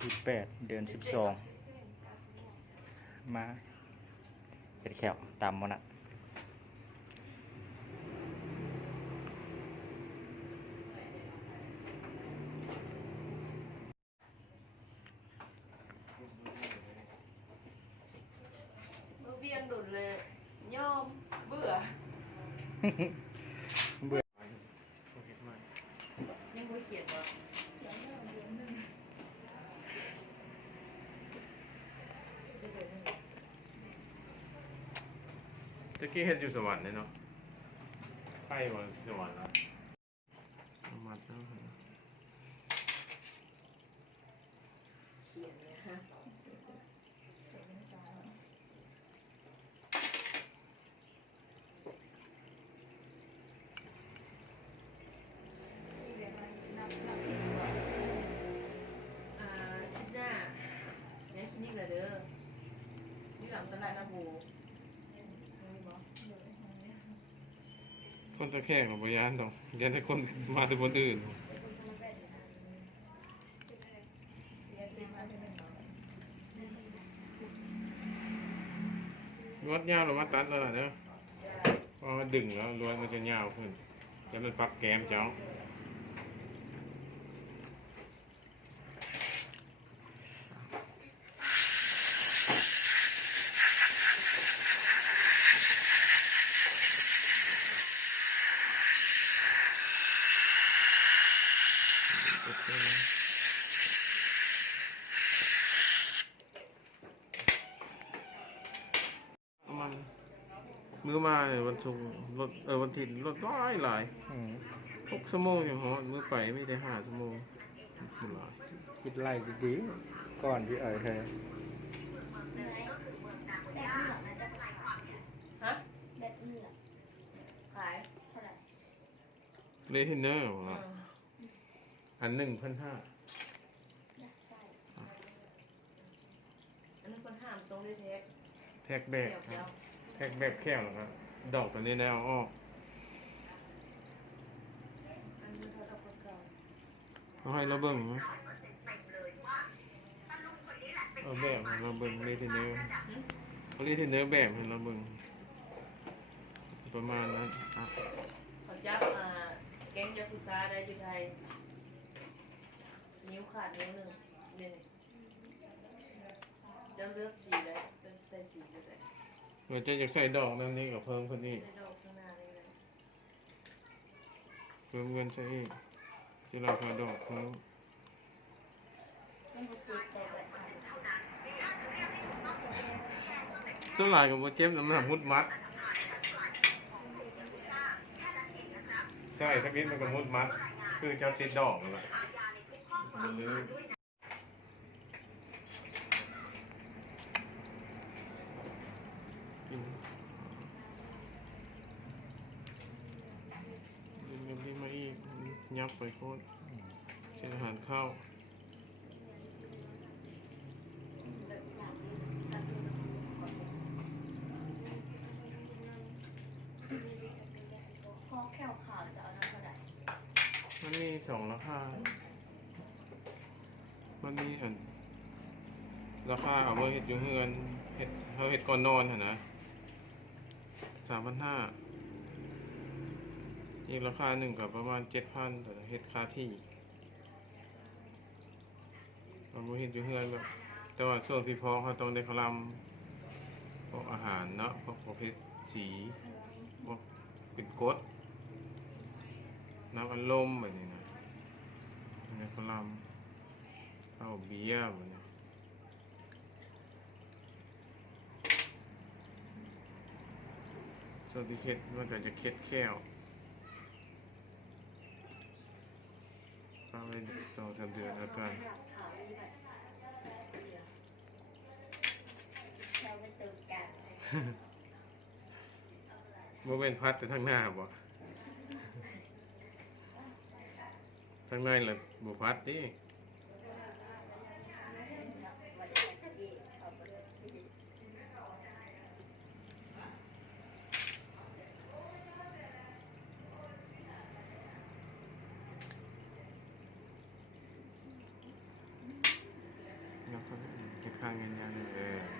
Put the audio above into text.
ที่8 เดือน 12มาเห็ดแขวตามมันอ่ะเวียงดุนเลยย่อมเบื่อ เบื่อ ยังไม่เขียนว่า ตะกี้เฮ็ดอยู่สวรรค์เลยเนาะไปว่าสวรรค์แล้วมัดแล้ว เขียนเลยฮะชิ้นหน้าเนี่ยชิ้นนี้เลยเด้อนี่หลังตลาดน้ำบู คนตะแคงของพยานดอกยันให้คนมาแต่คนอื่นวัดยาวหรือว่าตัดแล้วล่ะเนาะพอมันดึงแล้วรวยมันจะยาวขึ้นจะมันปักแกมเจ้ามันมือมาเนี่ยวันศุกร์รถวันถิ่นรถหลาย6 ชั่วโมงอย่างเหรอมือไปไม่ได้5 ชั่วโมง คิดไล่ดีๆก่อนที่เธอ ฮะขาย เลเทนเนอร์ของเราอัน1,500อันนี้คนห้ามตรงด้วยเทค แท็กแบ เดี๋ ก ยวแล้ว แท็กแบบแค่หรอครับดอกตัวนี้แล้วออก อันนี้เขาเอาคนเก่า เอาให้เราเบิ่งไหมเอาแบบให้เราเบิ่งเลเทนเนอร์เขาเลเทนเนอร์แบบให้เราเบิ่งประมาณนั้นอ่ะ เขาจับแก๊งยากุซ่าได้อยู่ไทยนิ้วขาดนิ้วหนึ่งเนี่ยจะเลือกสีเลยเป็นใส่สีจะได้ เราจะอยากใส่ดอกนั่นนี่กับเพิ่มคนนี้ ใส่ดอกข้างหน้านี่เลย เพิ่มเงินใช่อีกที่เราพอดอกเพิ่มส่วนหลายกับโปรเจกต์น้ำหนักมุดมัดใช่ถ้ากินมันก็มุดมัดคือเจ้าติดดอกนั่นแหละมันลืมกินเงินที่มาอีกยับไปโคตรเช่นอาหารข้าว พอแค่ข่าวจะเอาน้ำกระดาษ มันมี2 ราคา มันมีราคาเอาไว้เห็ดอยู่เฮือนเห็ดเขาเห็ดก่อนนอนหั่นนะ3,500อีกราคาหนึ่งกับประมาณ7,000แต่เห็ดคาที่เอาไว้เห็ดอยู่เฮือนแบบแต่ว่าช่วงที่พอเขาต้องได้คลำพวกอาหารเนาะพวกประเภทสีพวกเป็นกรดน้ำอัดลมแบบนี้นะในคลำเอาเบียร์แบบนี้ส่วนที่เค็ดมันก็จะเค็ดแค่วฟังไป2-3 เดือนอาการ เราไปตื่นกัน โมเมนพัดแต่ทางหน้าบ่ทางในแหละบ่พัดนี่ ข้างๆยันๆ